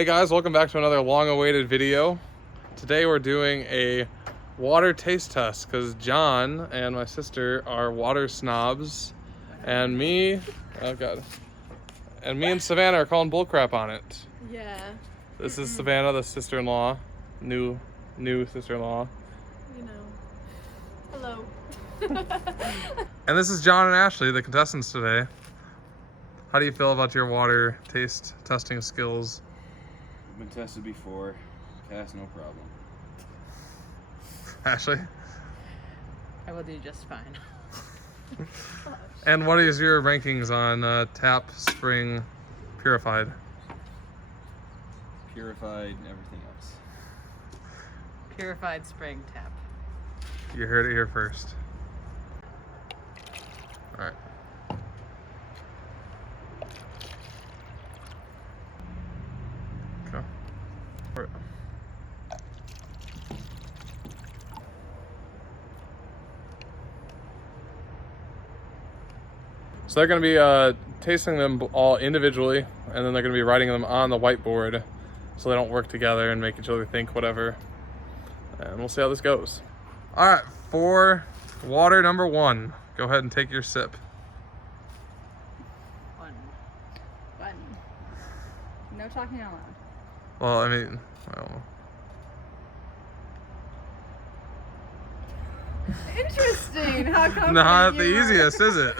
Hey guys, welcome back to another long-awaited video. Today we're doing a water taste test because John and my sister are water snobs, and me, oh god, and me and Savannah are calling bullcrap on it. Yeah. This is Savannah, the sister-in-law, new sister-in-law. You know. Hello. And this is John and Ashley, the contestants today. How do you feel about your water taste testing skills? I've been tested before. Passed, no problem. Ashley? I will do just fine. And what is your rankings on tap, spring, purified? Purified and everything else. Purified spring tap. You heard it here first. All right. Okay. All right. So they're going to be tasting them all individually, and then they're going to be writing them on the whiteboard so they don't work together and make each other think whatever. And we'll see how this goes. All right, for water number one, go ahead and take your sip. One. No talking out loud. Well, I mean, I don't know. Interesting. How come? Not the easiest, is it?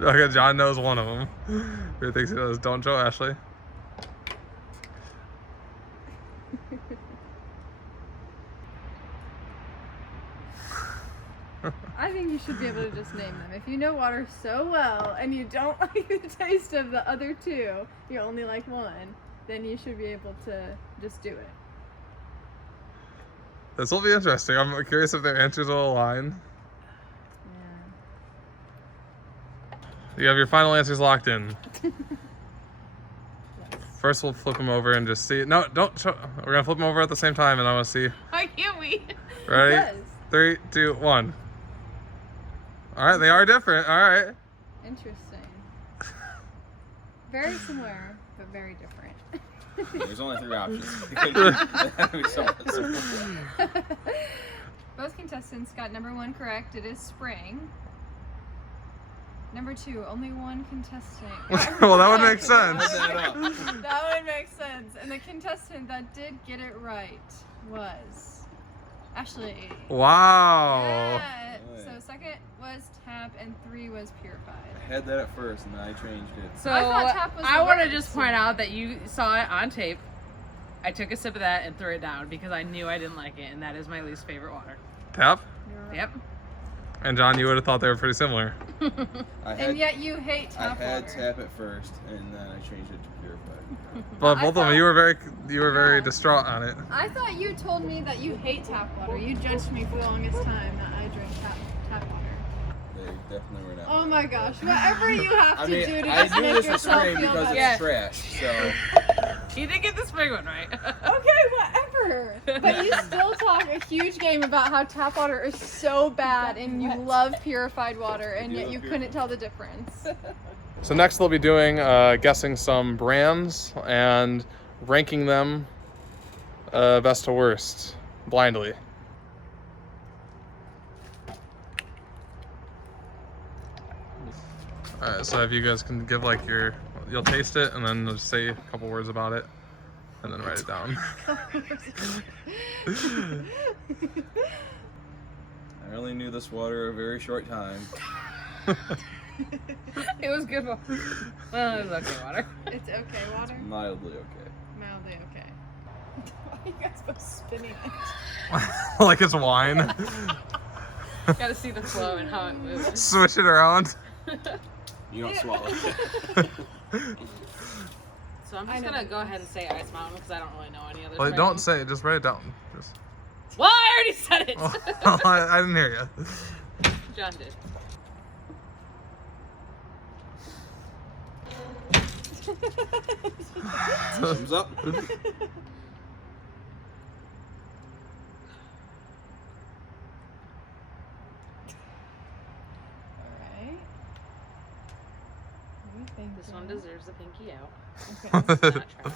Okay, John knows one of them. Who thinks he knows? Don't show Ashley. I think you should be able to just name them. If you know water so well and you don't like the taste of the other two, you only like one, then you should be able to just do it. This will be interesting. I'm curious if their answers will align. Yeah. You have your final answers locked in. Yes. First, we'll flip them over and just see. No, don't show. We're gonna flip them over at the same time, and I want to see. Why can't we? Ready? Yes. 3, 2, 1. All right, they are different. All right. Interesting. Very similar, but very different. There's only 3 options. Both contestants got number 1 correct. It is spring. Number 2, only one contestant. Well, that would make sense. That would make sense. And the contestant that did get it right was Ashley. Wow. Yeah. So second was tap and 3 was purified. I had that at first and then I changed it. So I thought tap was I the want to worst. just point out that you saw it on tape. I took a sip of that and threw it down because I knew I didn't like it, and that is my least favorite water. Tap. Yep. And John, you would have thought they were pretty similar. And yet you hate I tap had water. tap at first and then I changed it to purified. But I both of them, thought- you were very Yeah. distraught on it. I thought you told me that you hate tap water. You judged me for the longest time that I drink tap water. They definitely were not. Oh my gosh, whatever you have I to mean, do to I just knew make this was yourself spring feel because better. Yeah. it's trash, so. You did get the spring one right. Okay, whatever. But you still talk a huge game about how tap water is so bad and you love purified water, and do yet love you couldn't tell the difference. So next they'll be doing guessing some brands and ranking them best to worst blindly. All right, so if you guys can give like you'll taste it and then just say a couple words about it and then write it down. I only knew this water a very short time. It was good water. Well, it was okay water. It's okay water? Mildly okay. Mildly okay. Why are you guys both spinning it? Like it's wine. Gotta see the flow and how it moves. Switch it around. You don't swallow it. So I'm I just know gonna what go it ahead and say Ice Mountain because I don't really know any other. Well, don't brands. say it. Just write it down. Just. Well, I already said it. I didn't hear you. John did. Thumbs up. Thank This you. one deserves a pinky out. Okay. It's not trash.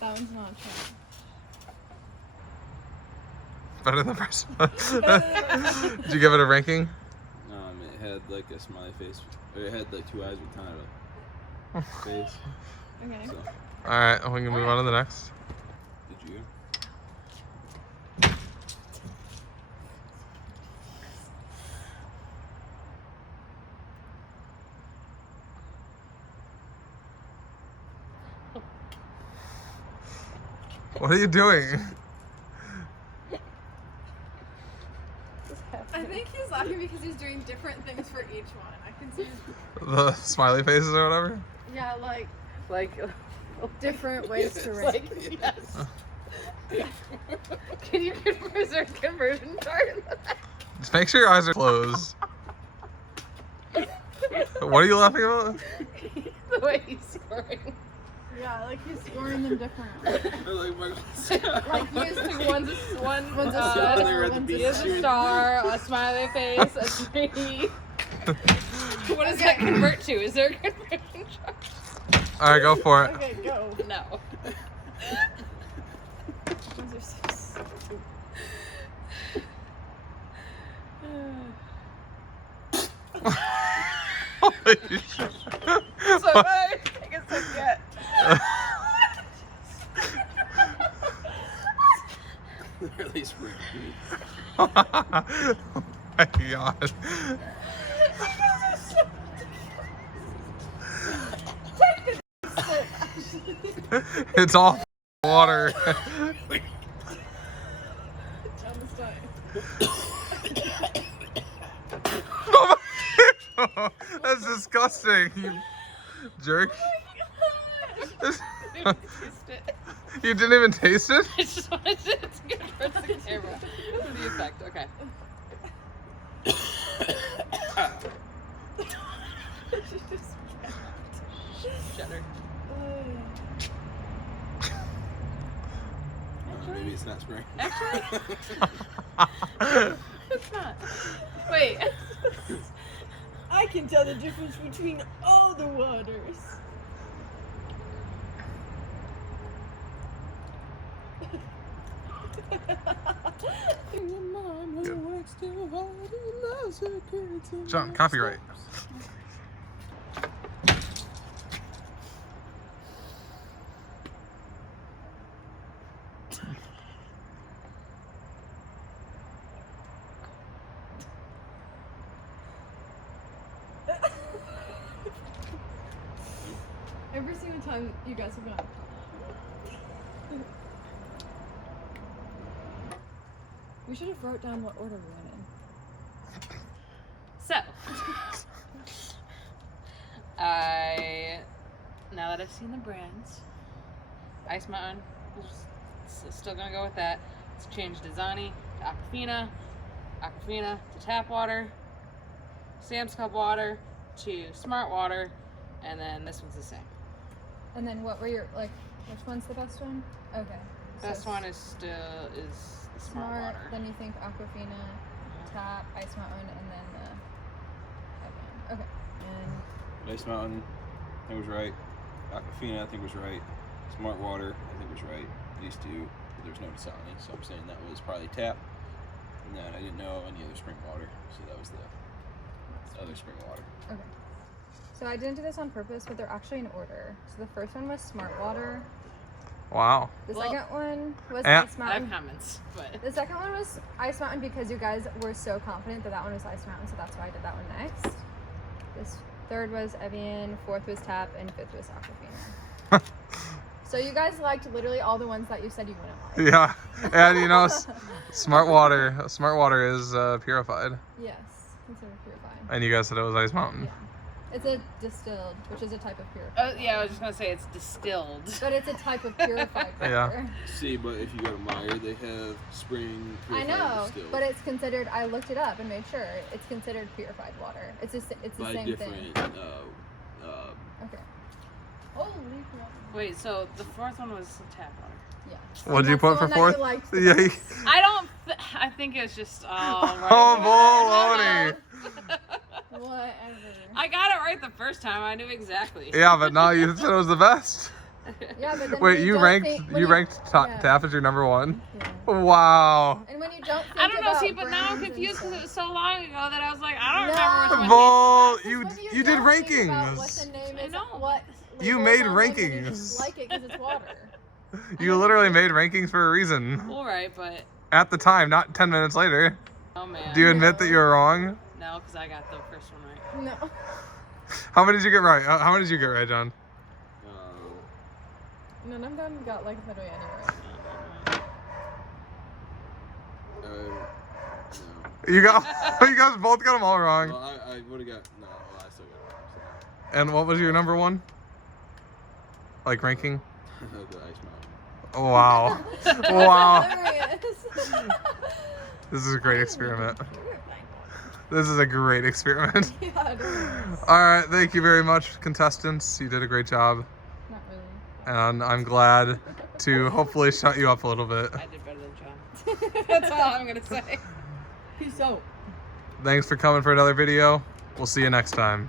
That one's not trash. Better than the first one. Did you give it a ranking? It had like a smiley face. Or it had like two eyes with kind of a face. Okay. So, Alright, we can move on to the next. did you? What are you doing? I think he's laughing because he's doing different things for each one. I can see. The smiley faces or whatever? Yeah, like Like, different ways to rank. yes. Can you convert a conversion chart? Just make sure your eyes are closed. What are you laughing about? The way he's scoring. Yeah, like he's scoring them different. Like one's One's a star, star, one's one's a a a star, a smiley face, a tree. What does that convert to? Is there a conversion chart? Alright, go for it. Okay, go. No. Those are so stupid. Holy shit. So I take a sip yet. Really spring. Oh my god. It's all water. Oh my- That's disgusting, you jerk. You didn't even taste it? I just wanted to get for the camera for the effect. Okay. Cheddar. Maybe it's not spring. Actually, it's not. Wait. I can tell the difference between all the waters. John, copyright. Every single time you guys have gone. We should have wrote down what order we went in. So, now that I've seen the brands, Ice Mountain, still gonna go with that. It's changed Dasani to Aquafina, Aquafina to tap water, Sam's Club water to Smart water, and then this one's the same. And then what were your, like, which one's the best one? Okay. Best so one is still the Smart Smart, water. then you think Aquafina, Tap, Ice Mountain, and then the Evan. Okay. And Ice Mountain, I think was right. Aquafina, I think was right. Smart Water, I think was right. These two, but there's no Dasani, so I'm saying that was probably tap. And then I didn't know any other spring water, so that was the other spring water. okay. So I didn't do this on purpose, but they're actually in order. So the first one was Smart Water. Wow. The Well, second one was Yeah. Ice I have Mountain. comments, but The second one was Ice Mountain because you guys were so confident that that one was Ice Mountain, so that's why I did that one next. This third was Evian, fourth was Tap, and fifth was Aquafina. So you guys liked literally all the ones that you said you wouldn't like. Yeah. And you know, Smart Water is purified. Yes, considered purified. And you guys said it was Ice Mountain. Yeah. It's a distilled, which is a type of purified. yeah, I was just gonna say it's distilled. But it's a type of purified Yeah. water. See, but if you go to Meyer, they have spring I purified know, distilled but it's considered. I looked it up and made sure it's considered purified water. It's the by same different. thing. Okay. Holy crap! Wait, so the fourth one was tap water. Yeah. What did you That's the put for one that fourth? you liked the Yeah. most. I don't. I think it's just all right. Oh, baloney. Whatever. I got it right the first time. I knew exactly. Yeah, but now you said it was the best. Yeah, but then Wait, when you don't ranked think- when yeah. Tap as your number one? Yeah. Wow. And when you don't think I don't know, about see, but now I'm brands and confused because it stuff. was so long ago that I was like, I don't No. remember which one. Bull, Because when you did don't think about what rankings. the name I is, know. what You label made is on them, and you rankings. just like it because it's water. You literally made rankings for a reason. All right, but At the time, not 10 minutes later. oh man. Do you admit that you were wrong? No, because I got the first one right. No. How many did you get right? How many did you get right, John? None of them got like literally anywhere. No. You guys both got them all wrong. Well, I would have got no. Well, I still got it. And what was your number one? Like ranking? The Ice Mountain. Oh, wow. Wow. Hilarious. This is a great experiment. This is a great experiment. Yeah, it is. All right, thank you very much, contestants. You did a great job. Not really. And I'm glad to hopefully shut you up a little bit. I did better than John. That's all I'm gonna say. Peace out. Thanks for coming for another video. We'll see you next time.